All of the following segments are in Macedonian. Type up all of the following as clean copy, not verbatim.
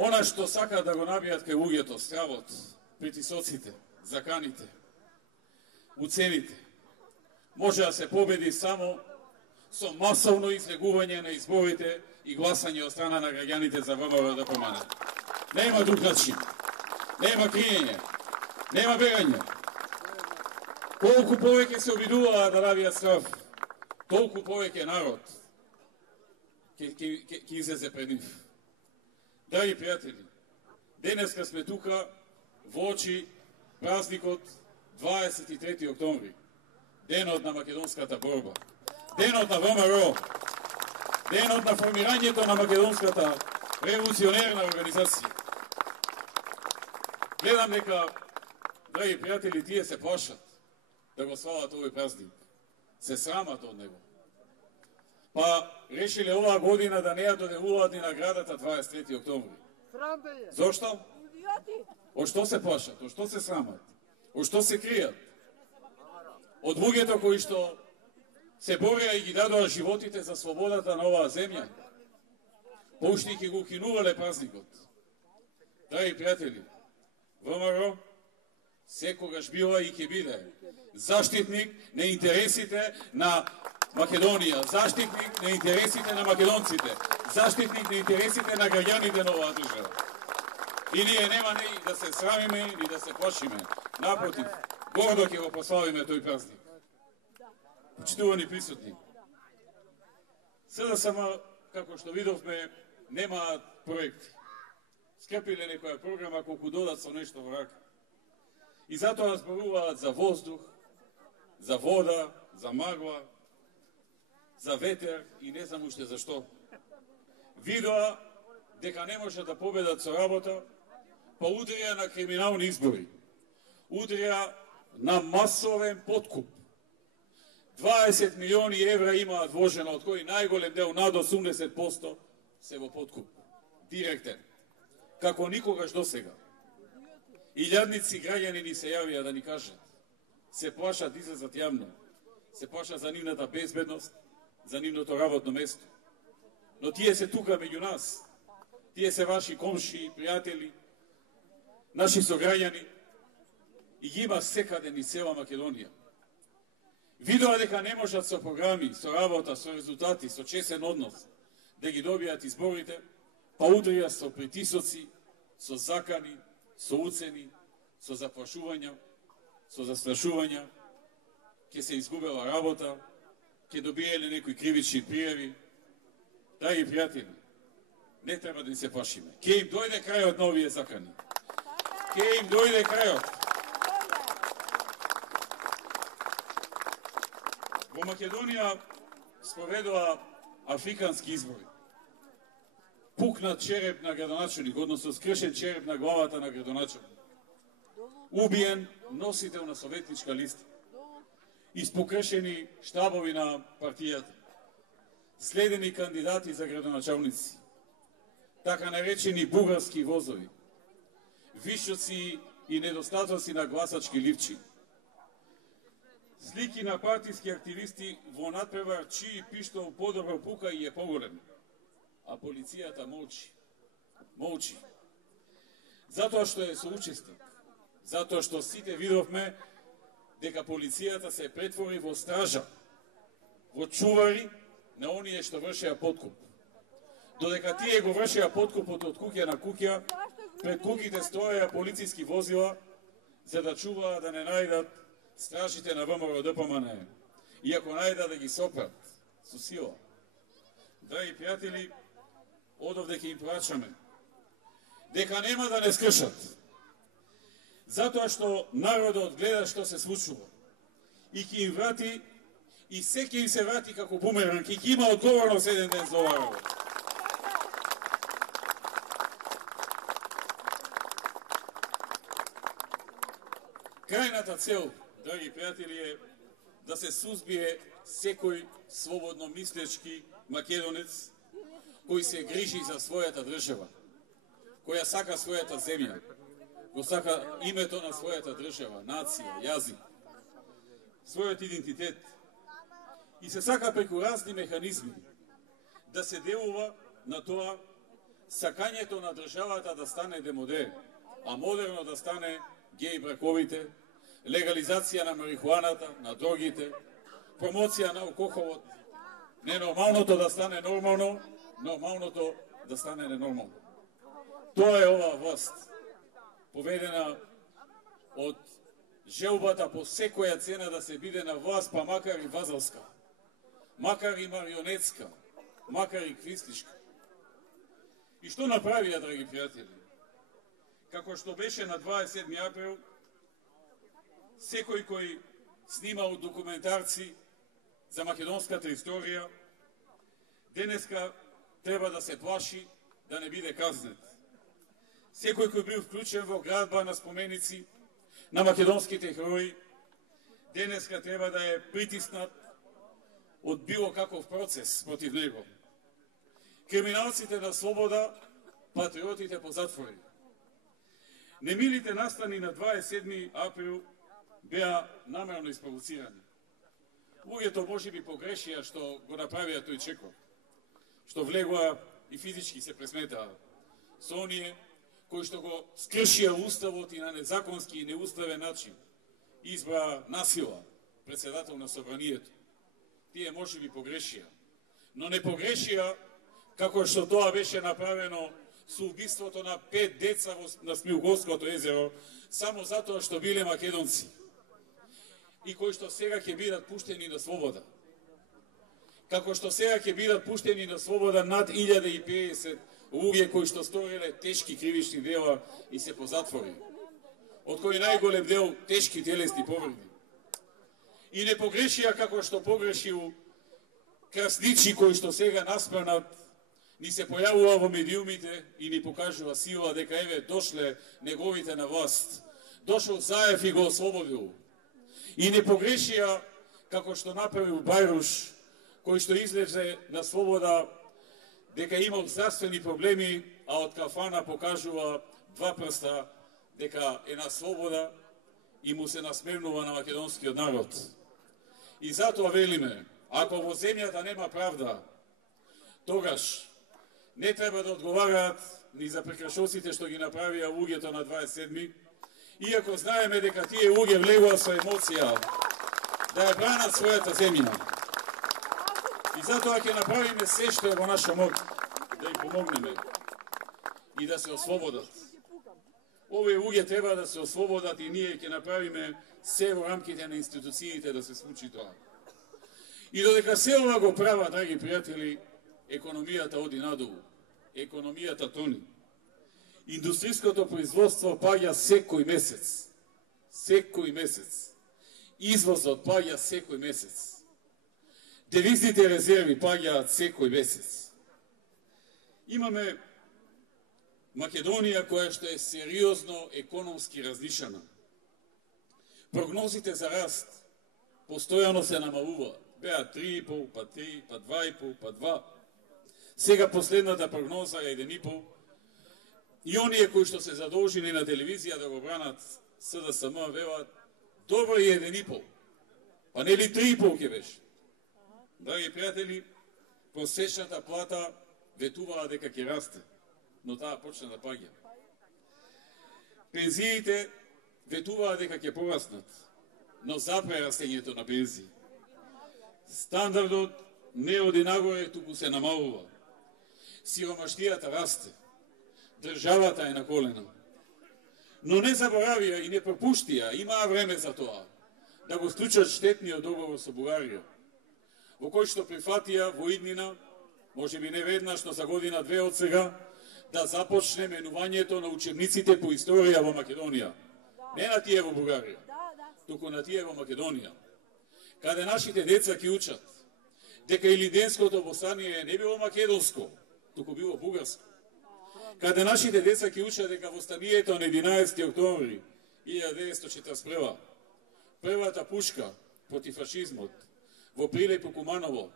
Она што сака да го набијат кај луѓето, стравот, притисоците, заканите, уцените, може да се победи само со масовно излегување на изборите и гласање од страна на граѓаните за ВМРО да помане. Нема друг начин, нема криење, нема бегање. Колку повеќе се обидуваат да набијат страв, толку повеќе народ ќе излезе пред нив. Драги пријатели, денеска сме тука во очи празникот 23. октомври, денот на македонската борба, денот на ВМРО, денот на формирањето на македонската револуционерна организација. Гледам дека, драги пријатели, тие се плашат да го слават овој празник. Се срамат од него. Па решиле оваа година да не ја доделуваат ни наградата 23. октомври. Зошто? Од што се плашат? Од што се срамат? Од што се кријат? Од луѓето кои што се борија и ги дадоа животите за слободата на оваа земја, поушти ќе го укинувале празникот. Драги пријатели, ВМРО секогаш била и ќе биде заштитник на интересите на Македонија, заштитник на интересите на македонците, заштитник на интересите на граѓаните на оваа држава. И ние нема ни да се срамиме, ни да се плашиме. Напротив, гордо ќе го прославиме тој празник. Почитувани присутни, СДСМ, како што видовме, немаат проекти. Скрпиле некоја програма колку додат со нешто во рака. И затоа зборуваат за воздух, за вода, за магла, за ветер и не знам уште зашто. Видоа дека не може да победат со работа, па удрија на криминални избори. Удрија на масовен подкуп. 20 милиони евра имаат вложено, од кои најголем дел, над 80%, се во подкуп. Директен. Како никогаш досега. Илјадници граѓани ни се јавија да ни кажат. Се плашат излезат јавно. Се плашат за нивната безбедност, за нивното работно место. Но тие се тука меѓу нас. Тие се ваши комши, пријатели, наши сограѓани. И ги има секаде низ цела Македонија. Видоа дека не можат со програми, со работа, со резултати, со чесен однос да ги добијат изборите, па удрија со притисоци, со закани, со уцени, со заплашувања, со застрашувања, ќе се изгубела работа, ќе добиеле некои кривични пријави. Драги пријатели, не треба да ни се плашиме. Ќе им дојде крајот на овие закани. Ќе им дојде крајот. Во Македонија спроведува африкански избори. Пукнат череп на градоначелник, односно скршен череп на главата на градоначелник. Убиен носител на советничка листа. Испокршени штабови на партијата. Следени кандидати за градоначалници. Така наречени бугарски возови. Вишоци и недостатоци на гласачки ливчи. Слики на партиски активисти во надпревар чии пиштол подобро пука и е поголем. А полицијата молчи. Молчи. Затоа што е соучесник. Затоа што сите видовме дека полицијата се претвори во стража, во чувари на оние што вршеа подкуп. Додека тие го вршеа подкупот од куќа на куќа, пред куќите стоеа полициски возила за да чуваа да не најдат стражите на ВМРО ДПМН. И ако најдат да ги сопрат со сила. Драги пријатели, одовде ќе им порачаме дека нема да не скршат. Затоа што народот гледа што се случува. И ќе им врати, и се ќе им се врати како бумеранг, и ќе има одговорност еден ден за оваа работа. Крајната цел, драги пријатели, е да се сузбие секој слободно мислечки македонец кој се грижи за својата држава, која сака својата земја, кој сака името на својата држава, нација, јазик, својот идентитет. И се сака преку разни механизми да се делува на тоа сакањето на државата да стане демоде, а модерно да стане геј браковите, легализација на марихуаната, на дрогите, промоција на алкохолот, ненормалното да стане нормално, нормалното да стане ненормално. Тоа е оваа власт, поведена од желбата по секоја цена да се биде на власт, па макар и вазалска, макар и марионетска, макар и квистишка. И што направија, драги пријатели? Како што беше на 27 април, секој кој снимал документарци за македонската историја, денеска треба да се плаши да не биде казнет. Секој кој бил вклучен во градба на споменици на македонските херои, денеска треба да е притиснат од било каков процес против него. Криминалците на слобода, патриотите по затвори. Немилите настани на 27 април беа намерно испровоцирани. Луѓето можеби погрешија што го направија тој чекор, што влегоа и физички се пресметаа со оние кои што го скршија уставот и на незаконски и неуставен начин избраа насила председател на собранието. Тие можеби погрешија, но не погрешија како што тоа беше направено со убиството на 5 деца на Смилговското езеро, само затоа што биле македонци и кои што сега ќе бидат пуштени на слобода. Како што сега ќе бидат пуштени на слобода над 1050 луѓе кои што сториле тешки кривични дела и се по затвори, од кои најголем дел тешки телесни повреди. И не погрешија како што погрешил красничи кои што сега наспрнат ни се појавува во медиумите и ни покажува сила дека еве дошле неговите на власт. Дошол Заев и го ослободил. И не погрешија како што направил Бајруш, кој што излезе на слобода дека имал здравствени проблеми, а од кафана покажува 2 прста дека е на слобода и му се насмевнува на македонскиот народ. И затоа велиме, ако во земјата нема правда, тогаш не треба да одговараат ни за прекрашоците што ги направија луѓето на 27, иако знаеме дека тие луѓе влегува со емоција да ја бранат својата земја. И затоа ќе направиме се што е во наша моќ да им помогнеме и да се ослободат. Овие луѓе треба да се ослободат и ние ќе направиме се во рамките на институциите да се случи тоа. И додека се ова го права, драги пријатели, економијата оди надолу, економијата тони. Индустриското производство паѓа секој месец. Секој месец. Извозот паѓа секој месец. Девизните резерви паѓаат секој месец. Имаме Македонија која што е сериозно економски различена. Прогнозите за раст постојано се намалуваат. Беа 3,5, па 3, па 2,5, па 2. Сега последната прогноза е 1,5. И оние кои што се задолжени на телевизија да го бранат СДСМ велат добро е 1,5. Па нели 3,5 ќе беше? Драги пријатели, просечната плата ветуваа дека ќе расте, но таа почна да паѓа. Пензиите ветуваа дека ќе пораснат, но запре растењето на пензии. Стандардот не оди нагоре, туку се намалува. Сиромаштијата расте. Државата е на колена. Но не заборавија и не пропуштија, имаа време за тоа, да го склучат штетниот договор со Бугарија, во кој што прифатија во иднина, можеби не веднаш, но за година-две од сега, да започне менувањето на учебниците по историја во Македонија. Не на тие во Бугарија, туку на тие во Македонија. Каде нашите деца ќе учат дека Илиденското востание не било македонско, туку било бугарско. Каде нашите деца ќе учат дека востанието на 11 октомври 1941, првата пушка против фашизмот во Прилеп у Куманово,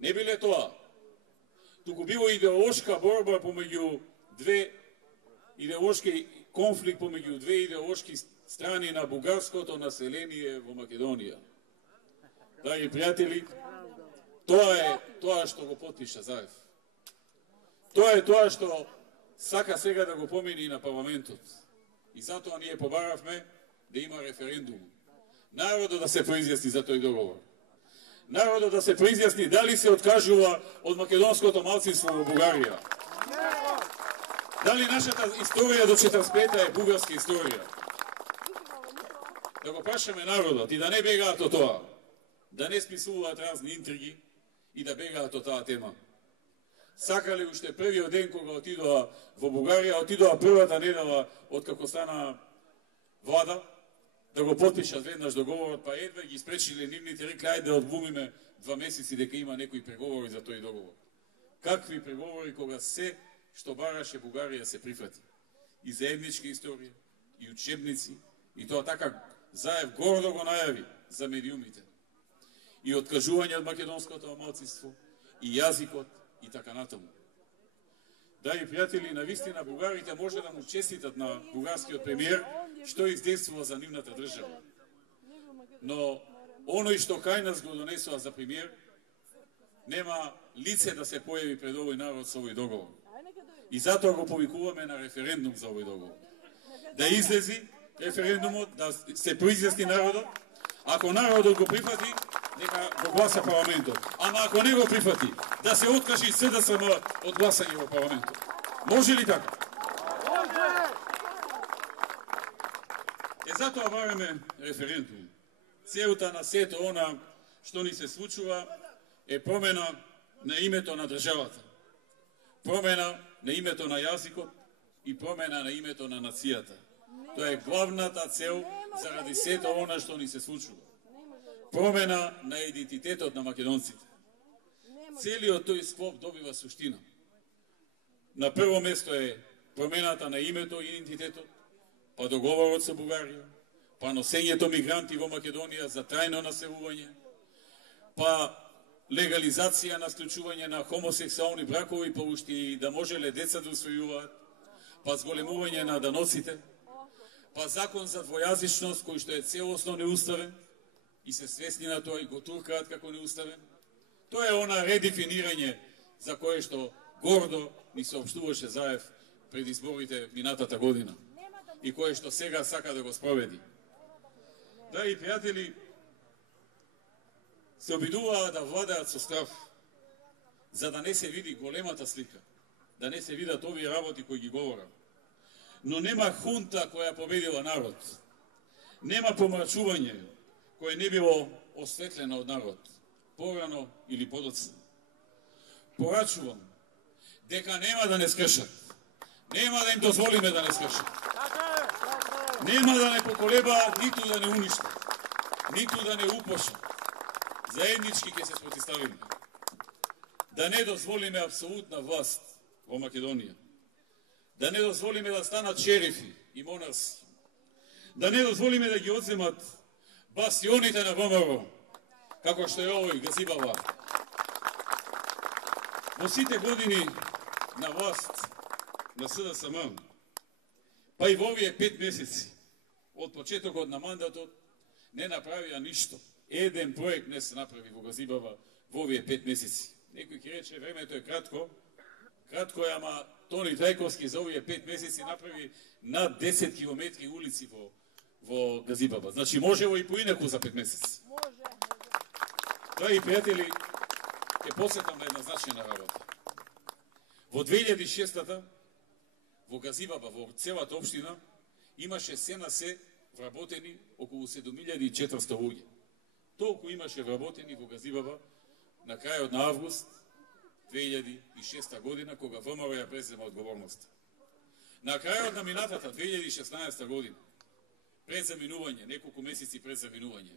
не биле тоа, туку било идеолошка борба помеѓу две идеолошки конфликт помеѓу две идеолошки страни на бугарското население во Македонија. Драги пријатели, тоа е тоа што го потпиша Заев. Тоа е тоа што сака сега да го помени и на парламентот. И затоа ние побаравме да има референдум. Народот да се произјасни за тој договор. Народот да се произјасни дали се откажува од македонското малцинство во Бугарија. Дали нашата историја до 45-та е бугарска историја. Да го прашаме народот и да не бегаат од тоа. Да не списуваат разни интриги и да бегаат од таа тема. Сакале уште првиот ден кога отидоа во Бугарија, отидоа првата недела од како стана влада, да го потпишат веднаш договорот, па едва ги спречиле нивните, рекли ајде да одглумиме 2 месеци дека има некои преговори за тој договор. Какви преговори кога се што бараше Бугарија се прифати? И заедничка историја, и учебници, и тоа така Заев гордо го најави за медиумите. И откажување од македонското малцинство, и јазикот, и така натаму. Драги пријатели, навистина бугарите може да му честитат на бугарскиот премиер што издействува за нивната држава. Но оној што кај нас го донесува за премиер, нема лице да се појави пред овој народ со овој договор. И затоа го повикуваме на референдум за овој договор. Да излези референдумот, да се произјасни народот. Ако народот го прифати, нека го гласа парламентот. Ама ако не го прифати, да се откажи СДСМ од гласање во парламентот. Може ли така? Затоа бараме референдум. Целта на сето она што ни се случува е промена на името на државата. Промена на името на јазикот и промена на името на нацијата. Тоа е главната цел заради сето она што ни се случува. Промена на идентитетот на македонците. Целиот тој склоп добива суштина. На прво место е промената на името и идентитетот, па договорот со Бугарија, па носењето мигранти во Македонија за трајно населување, па легализација на склучување на хомосексуални бракови, па уште и да можеле деца да усвојуваат, па зголемување на даноците, па закон за двојазичност кој што е целосно неуставен и се свесни на тоа и го туркаат како неуставен. Тоа е она редефинирање за кое што гордо ни соопштуваше Заев пред изборите минатата година и кое што сега сака да го спроведи. Драги пријатели, се обидуваат да владеат со страв, за да не се види големата слика, да не се видат овие работи кои ги говорам. Но нема хунта која победила народ. Нема помрачување кое не било осветлено од народ, порано или подоцна. Порачувам дека нема да не скршат. Нема да им дозволиме да не скршат. Нема да не поколебаат, ниту да не уништат, ниту да не упошат. Заеднички ќе се спротивставиме. Да не дозволиме апсолутна власт во Македонија. Да не дозволиме да станат шерифи и монарси. Да не дозволиме да ги одземат бастионите на ВМРО, како што е овој Газибала. Во сите години на власт на СДСМ, па и во овие 5 месеци од почетокот на мандатот, не направија ништо. Еден проект не се направи во Газибала во овие 5 месеци. Некој ќе рече, времето е кратко. Кратко е, ама Тони Трајковски за овие 5 месеци направи над 10 километри улици во Газибала. Значи можево и поинаку за 5 месеци. Драги пријатели, ќе посетам на една значајна работа. Во 2006-та, во Газибала, во целата општина, имаше се на се вработени околу 7400 луѓе. Толку имаше вработени во Газибала на крајот на август 2006 година, кога ВМРО ја презема одговорност. На крајот на минатата 2016 година, пред заминување, неколку месеци пред заминување,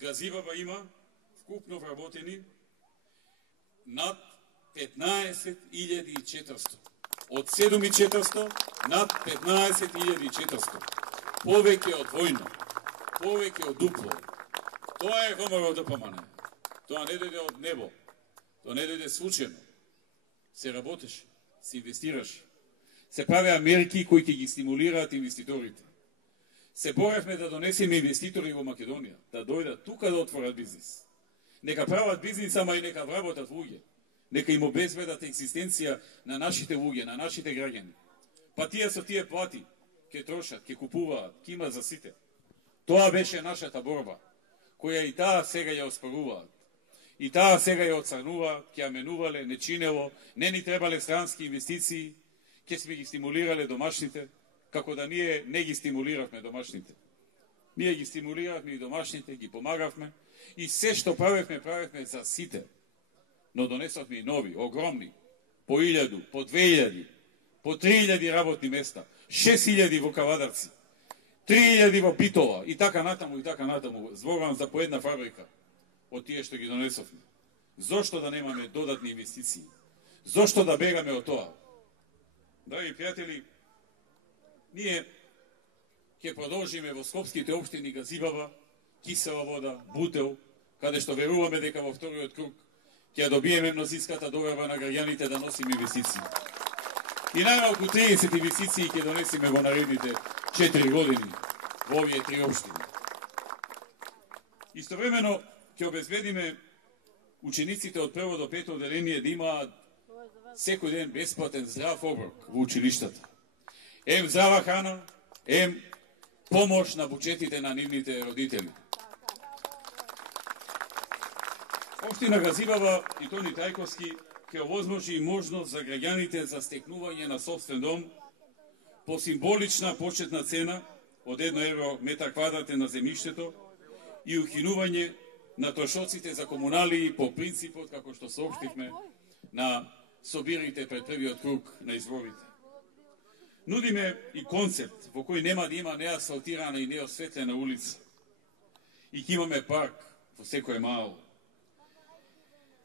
Газибала има вкупно вработени над 15.400. Од 7.400 над 15.400. Повеќе од војно, повеќе од дупло. Тоа е ВМРО ДПМН. Тоа не дојде од небо. Тоа не дојде случајно. Се работеше, се инвестираше. Се правеа мерки кои ќе ги стимулираат инвеститорите. Се боревме да донесеме инвеститори во Македонија, да дојдат тука да отворат бизнис. Нека прават бизнис, ама и нека вработат луѓе. нека им обезбедат екзистенција на нашите луѓе, на нашите граѓани. Па тие со тие плати ќе трошат, ќе купуваат, ќе има за сите. Тоа беше нашата борба, која и таа сега ја оспоруваат. И таа сега ја оцрнуваат, ќе ја менувале, не чинело, не ни требале странски инвестиции, ќе сме ги стимулирале домашните, како да ние не ги стимулиравме домашните. Ние ги стимулиравме и домашните, ги помагавме и се што правевме за сите. Но донесовме и нови, огромни, по 1000, по 2000, по 3000 работни места, 6000 во Кавадарци, 3000 во Битола и така натаму, и така натаму. Зборувам за по една фабрика од тие што ги донесовме. Зошто да немаме додатни инвестиции? Зошто да бегаме од тоа? Драги пријатели, ние ќе продолжиме во скопските општини Газибаба, Кисела вода, Бутел, каде што веруваме дека во вториот круг ќе добиеме мнозинската доверба на граѓаните да носиме инвестиции. И најмалку 30 инвестиции ќе донесеме во наредните 4 години во овие 3 општини. Истовремено ќе обезбедиме учениците од 1 до 5 одделение да имаат секој ден бесплатен здрав оброк во училиштата. Ем здрава храна, ем помош на буџетите на нивните родители. Општина Газибаба и Тони Трајковски ќе овозможи можност за граѓаните за стекнување на собствен дом по символична почетна цена од 1 евро метар квадратен на земјиштето и укинување на трошоците за комуналии по принципот како што соопштивме на собирите пред првиот круг на изборите. Нудиме и концепт во кој нема да има неасфалтирана и неосветлена улица. И ќе имаме парк во секој мало.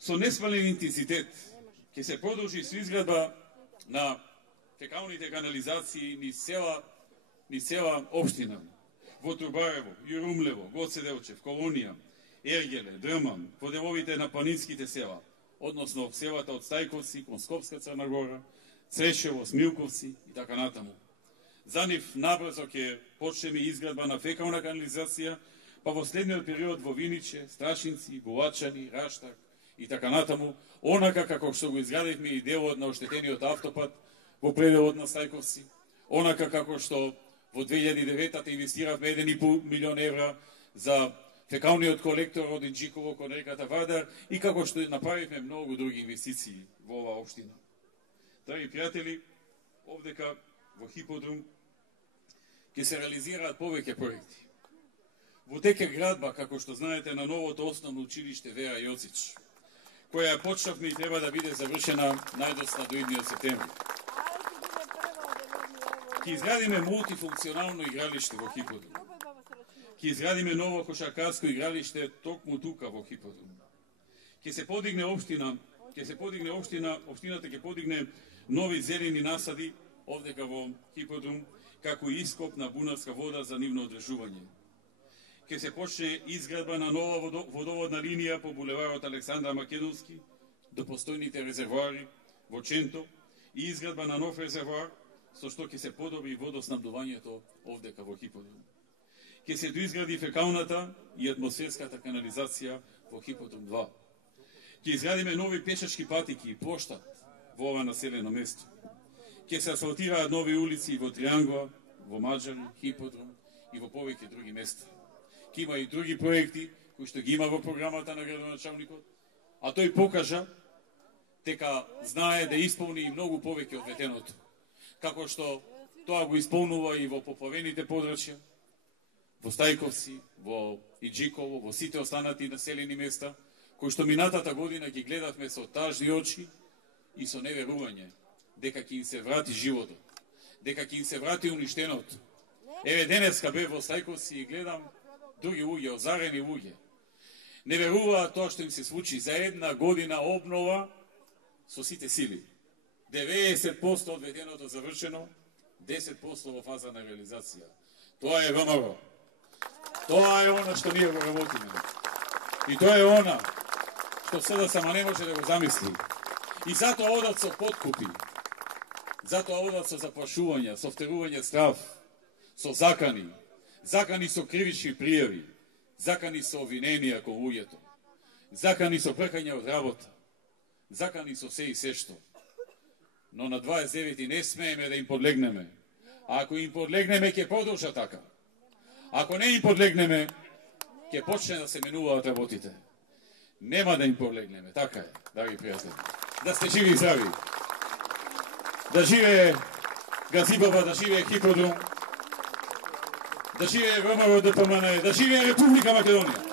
Со неспален интензитет ќе се продолжи со изградба на фекалните канализации ни цела општина. Во Турбарево, Јурумлево, Гоце Делчев, Колонија, Ергеле, Дрман, во деловите на планинските села, односно селата од Стајковци, кон Скопска Црна Гора, Црешево, Смилковци и така натаму. За нив набрзо ќе почнеме изградба на фекална канализација, па во следниот период во Виниче, Страшинци, Булачани, Раштак и така натаму, онака како што го изградивме и делот на оштетениот автопат во пределот на Стајковци, онака како што во 2009 инвестиравме 1,5 милион евра за фекалниот колектор од Инџиково кон реката Вардар и како што направивме многу други инвестиции во оваа општина. Драги пријатели, овдека во Хиподрум ќе се реализираат повеќе проекти. Во тек е градба, како што знаете, на новото основно училиште Вера Јоцич, која ја почнавме и треба да биде завршена најдосна до идниот септември. Ќе изградиме мултифункционално игралиште во Хиподрум. Ќе изградиме ново кошаркарско игралиште токму тука во Хиподрум. Ќе се подигне општината ќе подигне нови зелени насади овдека во Хиподрум, како и ископ на бунарска вода за нивно одржување. Ќе се почне изградба на нова водоводна линија по булеварот Александра Македонски до постојните резервоари во Ченто и изградба на нов резервоар со што ќе се подобри водоснабдувањето овдека во Хиподрум. Ќе се доизгради фекалната и атмосферската канализација во Хиподрум 2. Ќе изградиме нови пешачки патики и поштат во ова населено место. Ќе се асфалтираат нови улици во Триангла, во Маџари, Хиподрум и во повеќе други места. Ќе има и други проекти кои што ги има во програмата на градоначалникот, а тој покажа дека знае да исполни и многу повеќе од ветеното. Како што тоа го исполнува и во поплавените подрачја, во Стајковци, во Иџиково, во сите останати населени места, кои што минатата година ги гледавме со тажни очи и со неверување дека ќе им се врати животот, дека ќе им се врати уништеното. Еве денеска бев во Стајковци и гледам други луѓе, озарени луѓе. Не веруваат тоа што им се случи за една година обнова со сите сили. 90% од веденото завршено, 10% во фаза на реализација. Тоа е ВМРО. Тоа е она што ние го работиме. И тоа е она што сега сама не може да го замисли. И затоа одат со подкупи. Затоа одат со заплашувања, со втерување страв, со закани, закани со кривични пријави, закани со обвиненија кон луѓето, закани со прекање од работа. Закани со се и се што. Но на 29 не смееме да им подлегнеме. А ако им подлегнеме, ќе продолжа така. Ако не им подлегнеме, ќе почне да се менуваат работите. Нема да им подлегнеме. Така е, драги пријатели. Да сте живи и здрави. Да живее Газибаба, да живее Хиподром, да живее ВМРО ДПМН, да живее Република Македонија.